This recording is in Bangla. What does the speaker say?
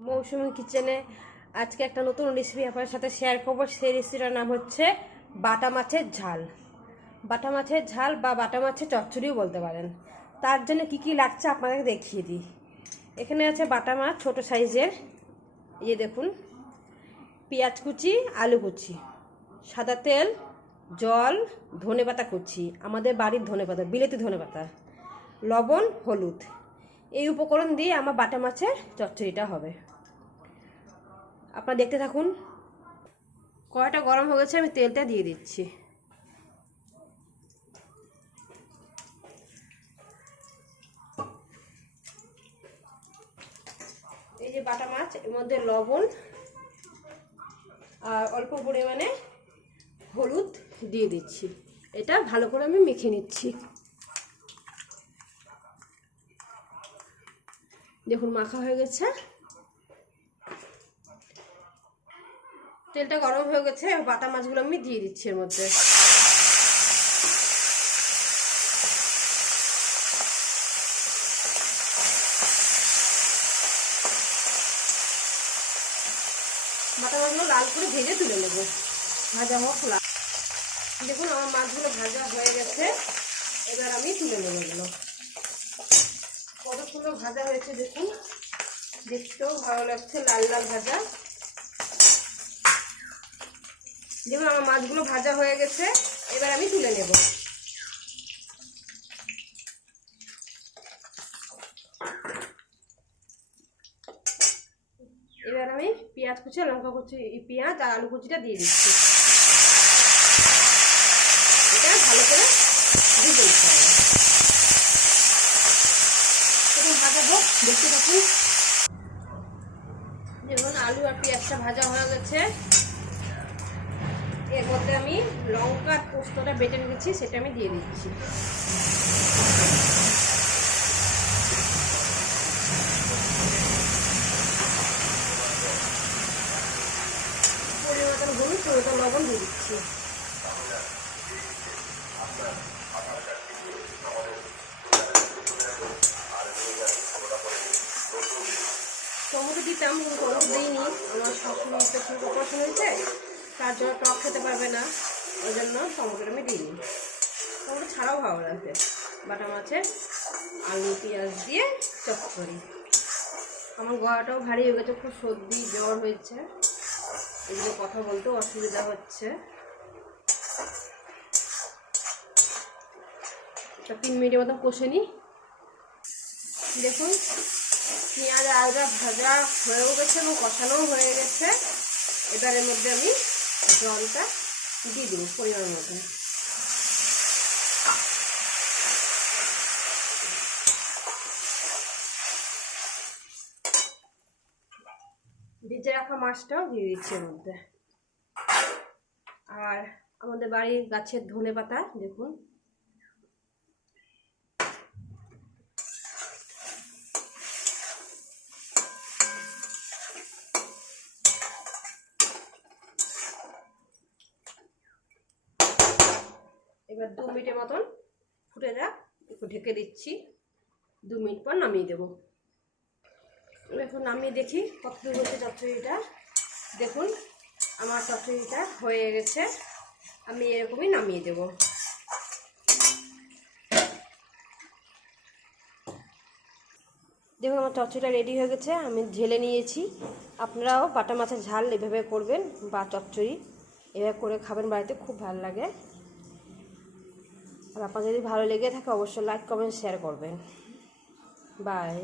মৌসুমি কিচেনে আজকে একটা নতুন রেসিপি আপনার সাথে শেয়ার করব। সেই রেসিপিটার নাম হচ্ছে বাটা মাছের ঝাল। বাটা মাছের ঝাল বা বাটা মাছের চচ্চড়িও বলতে পারেন। তার জন্য কি কি লাগছে আপনাদের দেখিয়ে দিই। এখানে আছে বাটা মাছ ছোটো সাইজের। এই যে দেখুন, পেঁয়াজ কুচি, আলু কুচি। সাদা তেল, জল, ধনে পাতা কুচি। আমাদের বাড়ির ধনে পাতা, বিলেতি ধনে পাতা। লবণ, হলুদ। এই উপকরণ দিয়ে আমার বাটা মাছের চচ্চড়িটা হবে। আপনারা দেখতে থাকুন। কড়াইটা গরম হয়ে গেছে, আমি তেলটা দিয়ে দিচ্ছি। এই যে বাটা মাছ, এর মধ্যে লবণ আর অল্প পরিমাণে হলুদ দিয়ে দিচ্ছি। এটা ভালো করে আমি মেখে নিচ্ছি। দেখুন, মাখা হয়ে গেছে। তেলটা গরম হয়ে গেছে, বাটা মাছগুলো আমি দিয়ে দিচ্ছি এর মধ্যে। বাটা মাছগুলো লাল করে ভেজে তুলে নেব। ভাজা লাল দেখুন, আমার মাছগুলো ভাজা হয়ে গেছে। এবার আমি তুলে নেব এগুলো। কত সুন্দর ভাজা হয়েছে, দেখুন। দেখতেও ভালো লাগছে, লাল লাল ভাজা। দেখুন, আমার মাছগুলো ভাজা হয়ে গেছে। এবার আমি তুলে নেব। এবার আমি পেঁয়াজ কুচি, লঙ্কা কুচি পেঁয়াজ আর আলু কুচিটা দিয়ে দিচ্ছি। এটা ভালো করে ভেজে নিতে হবে। ভাজাবো দেখতে থাকুন। দেখুন, আলু আর পেঁয়াজটা ভাজা হয়ে গেছে। এর মধ্যে আমি লঙ্কা আর পোস্তটা বেটে রেখেছি সেটা আমি দিয়ে দিচ্ছি। পরিমাণ হলুদ পরিমাণ লবণ দিয়ে দিচ্ছি। টমেটো দিতাম টমেটো দিইনি। আমার শাশুড়ি প্রচুর অপারেশন হয়েছে। তার জন্য টক খেতে পারবে না। ওই জন্য টমেটোটা আমি দিইনি। টমেটো ছাড়াও ভালো লাগবে। বাটা মাছের আলু, পেঁয়াজ দিয়ে চচ্চড়ি। আমার গলাটাও ভারী হয়ে গেছে, খুব সর্দি, জ্বর হয়েছে। এগুলো কথা বলতেও অসুবিধা হচ্ছে। তিন মিনিটের মতো কষে নিই। দেখুন, পেঁয়াজ আলুটা ভাজা হয়েও গেছে এবং কষানোও হয়ে গেছে। এবারের মধ্যে আমি জলটা দিয়ে দেবো পরিমাণ মতো। ভিজে রাখা মাছটাও দিয়ে দিচ্ছি এর মধ্যে। আর আমাদের বাড়ির গাছের ধনে পাতা দেখুন। এবার দু মিনিটের মতন ফুটে যাক। একটু ঢেকে দিচ্ছি। দু মিনিট পর নামিয়ে দেবো। এখন নামিয়ে দেখি কতদূর হচ্ছে চচ্চড়িটা। দেখুন, আমার চচ্চড়িটা হয়ে গেছে। আমি এরকমই নামিয়ে দেবো। দেখুন, আমার চচ্চড়িটা রেডি হয়ে গেছে। আমি ঝেলে নিয়েছি। আপনারাও বাটা মাছের ঝাল এভাবে করবেন বা চচ্চড়ি। এভাবে করে খাবেন বাড়িতে, খুব ভালো লাগে। আর আপনার যদি ভালো লেগে থাকে অবশ্যই লাইক কমেন্ট শেয়ার করবেন। বাই